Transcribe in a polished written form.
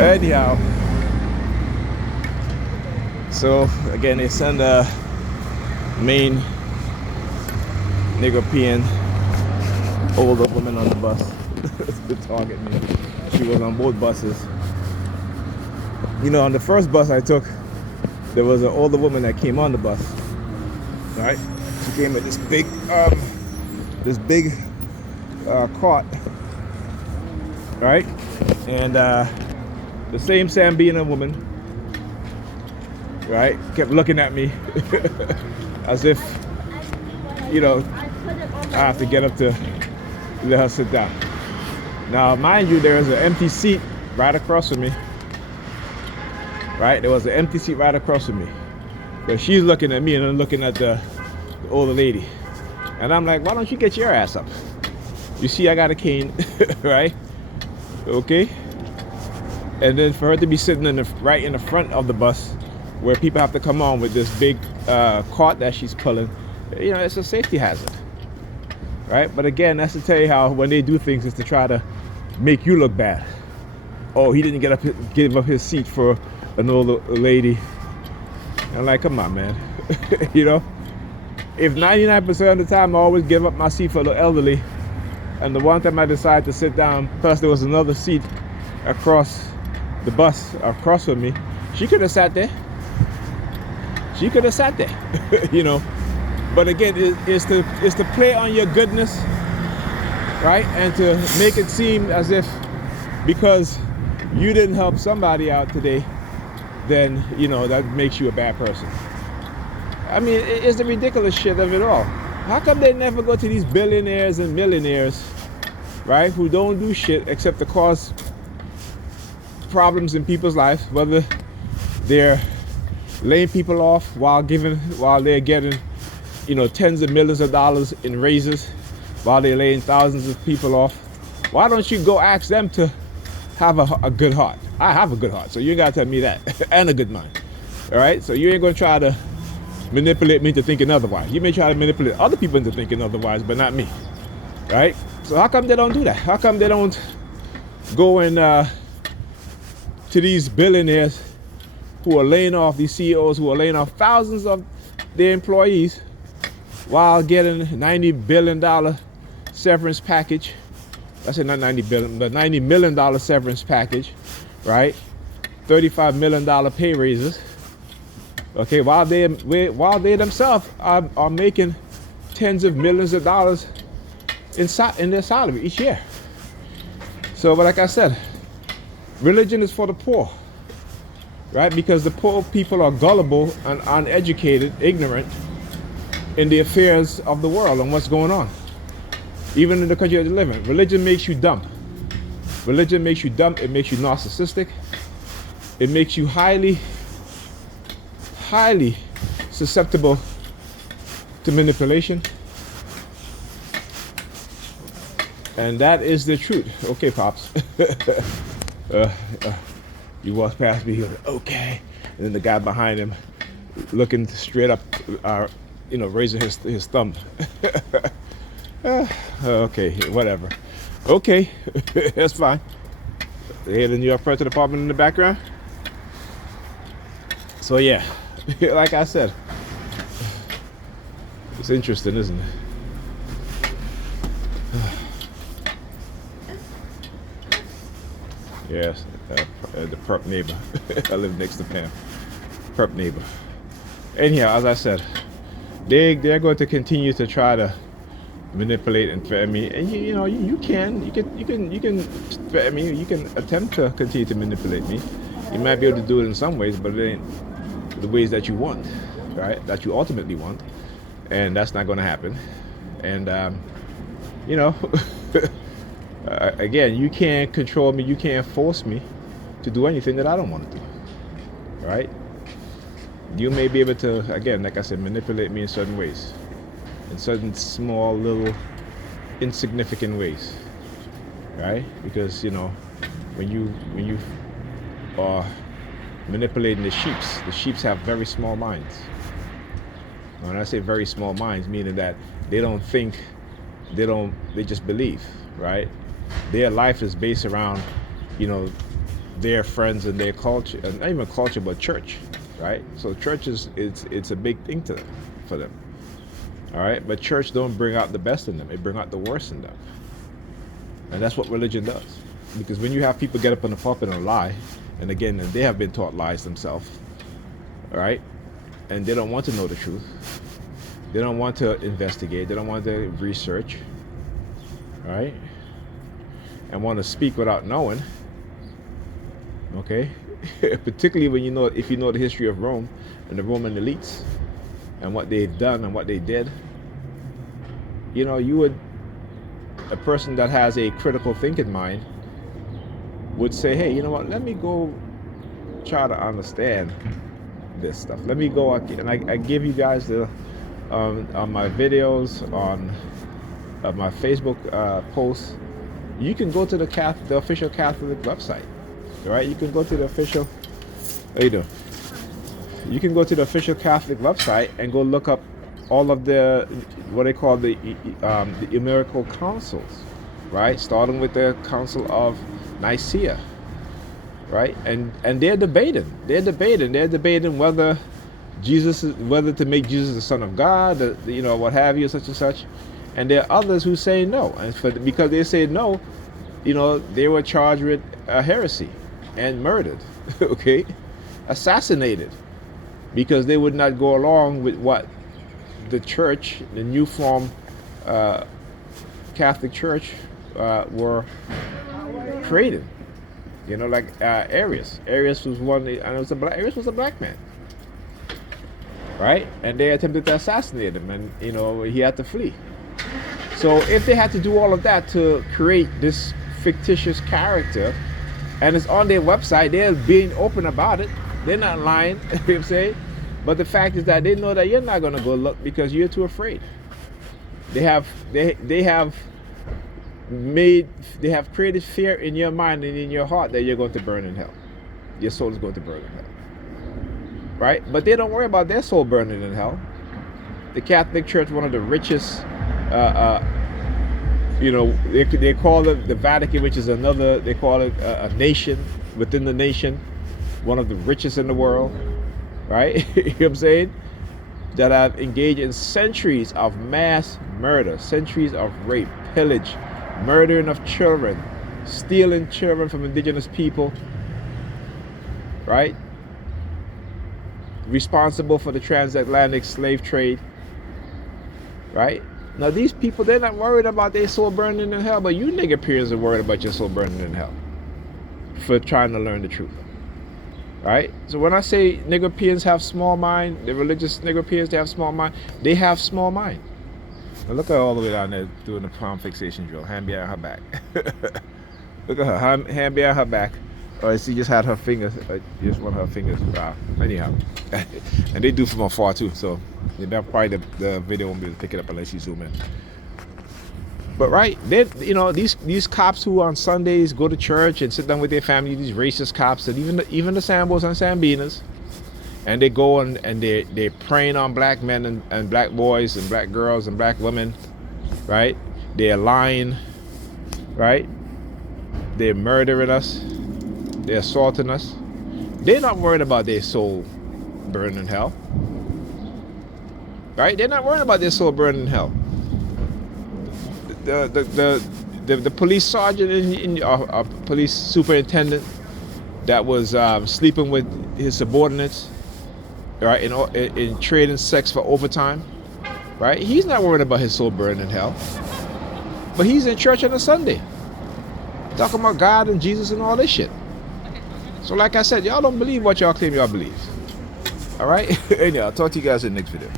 Anyhow, so again, they send a main Negropean older woman on the bus to target me. She was on both buses. You know, on the first bus I took, there was an older woman that came on the bus. Right? She came with this big cart. Right? And the same Sambina woman, right, kept looking at me as if, you know, I have to get up to let her sit down. Now, mind you, there is an empty seat right across from me. Right? There was an empty seat right across from me. But she's looking at me and I'm looking at the older lady. And I'm like, why don't you get your ass up? You see, I got a cane, right? Okay? And then for her to be sitting right in the front of the bus where people have to come on with this big cart that she's pulling, you know, it's a safety hazard. Right? But again, that's to tell you how when they do things is to try to make you look bad. Oh, he didn't give up his seat for an older lady. I'm like, come on, man. You know, if 99% of the time I always give up my seat for the elderly, and the one time I decided to sit down, plus there was another seat across the bus across from me, she could have sat there. She could have sat there, you know. But again, it's to play on your goodness, right? And to make it seem as if because you didn't help somebody out today, then, you know, that makes you a bad person. I mean, it's the ridiculous shit of it all. How come they never go to these billionaires and millionaires, right, who don't do shit except to cause problems in people's lives, whether they're laying people off while they're getting, you know, tens of millions of dollars in raises, while they're laying thousands of people off? Why don't you go ask them to have a good heart? I have a good heart, so you ain't gotta tell me that. And a good mind. All right, so you ain't gonna try to manipulate me into thinking otherwise. You may try to manipulate other people into thinking otherwise, but not me. Right? So how come they don't do that? How come they don't go and to these billionaires who are laying off, these CEOs who are laying off thousands of their employees while getting $90 billion severance package? I said not 90 billion, but $90 million severance package, right? $35 million pay raises. Okay, while they themselves are making tens of millions of dollars in their salary each year. So, but like I said, religion is for the poor, right? Because the poor people are gullible and uneducated, ignorant in the affairs of the world and what's going on. Even in the country that you live in, religion makes you dumb. Religion makes you dumb. It makes you narcissistic. It makes you highly susceptible to manipulation. And that is the truth. Okay, Pops. You walk past me, he goes, okay. And then the guy behind him looking straight up, you know, raising his thumb. Okay, whatever. Okay, that's fine. They hear the New York Fire Department in the background. So yeah, like I said, it's interesting, isn't it? Yes, the perp neighbor. I live next to Pam. Perp neighbor. Anyhow, as I said, they're going to continue to try to manipulate and threaten me, and you can threaten me. You can attempt to continue to manipulate me. You might be able to do it in some ways, but it ain't the ways that you want, right? That you ultimately want, and that's not going to happen. And you know, again, you can't control me. You can't force me to do anything that I don't want to do, right? You may be able to, again, like I said, manipulate me in certain ways, in certain small, little, insignificant ways, right? Because, you know, when you are manipulating the sheeps have very small minds. When I say very small minds, meaning that they don't think, they just believe, right? Their life is based around, you know, their friends and their culture, and not even culture, but church, right? So church it's a big thing to them, for them. All right, but church don't bring out the best in them; it bring out the worst in them, and that's what religion does. Because when you have people get up in the pulpit and lie, and again, they have been taught lies themselves, all right, and they don't want to know the truth. They don't want to investigate. They don't want to research, right? And want to speak without knowing. Okay, particularly when if you know the history of Rome and the Roman elites and what they've done and what they did. A person that has a critical thinking mind would say, hey, you know what? Let me go try to understand this stuff. Let me go, and I give you guys the on my videos, on my Facebook posts. You can go to the official Catholic website, right? You can go to the official. How you doing? You can go to the official Catholic website and go look up all of the what they call the ecumenical councils, right? Starting with the Council of Nicaea, right? And they're debating whether whether to make Jesus the Son of God, what have you, such and such. And there are others who say no, and because they say no, they were charged with heresy and murdered, okay, assassinated, because they would not go along with what the church, the new form Catholic Church, were created. Like Arius. Arius was one, and Arius was a black man, right? And they attempted to assassinate him, and he had to flee. So if they had to do all of that to create this fictitious character, and it's on their website, they're being open about it. They're not lying, you know what I'm saying? But the fact is that they know that you're not going to go look because you're too afraid. They have created fear in your mind and in your heart that you're going to burn in hell. Your soul is going to burn in hell, right? But they don't worry about their soul burning in hell. The Catholic Church, one of the richest, they call it the Vatican, which is another, they call it a nation within the nation, one of the richest in the world, right? You know what I'm saying? That have engaged in centuries of mass murder, centuries of rape, pillage, murdering of children, stealing children from indigenous people, right? Responsible for the transatlantic slave trade, right? Now these people, they're not worried about their soul burning in hell, but you Negropeans are worried about your soul burning in hell for trying to learn the truth, right? So when I say Negropeans have small mind, the religious Negropeans, they have small mind, they have small mind. Now look at her all the way down there doing the palm fixation drill, hand behind her back. Look at her, hand behind her back. Or she just had her fingers, just one of her fingers. Wow. Anyhow, and they do from afar too, so probably the video won't be able to pick it up unless you zoom in. But right, these cops who on Sundays go to church and sit down with their family, these racist cops, and even the Sambos and Sambinas, and they go and they're preying on black men and black boys and black girls and black women, right? They're lying, right? They're murdering us. They're assaulting us. They're not worried about their soul burning in hell, right? They're not worried about their soul burning in hell. The police sergeant police superintendent that was sleeping with his subordinates, right, in trading sex for overtime, right? He's not worried about his soul burning in hell, but he's in church on a Sunday talking about God and Jesus and all this shit. So like I said, y'all don't believe what y'all claim y'all believe. All right? Anyhow, I'll talk to you guys in the next video.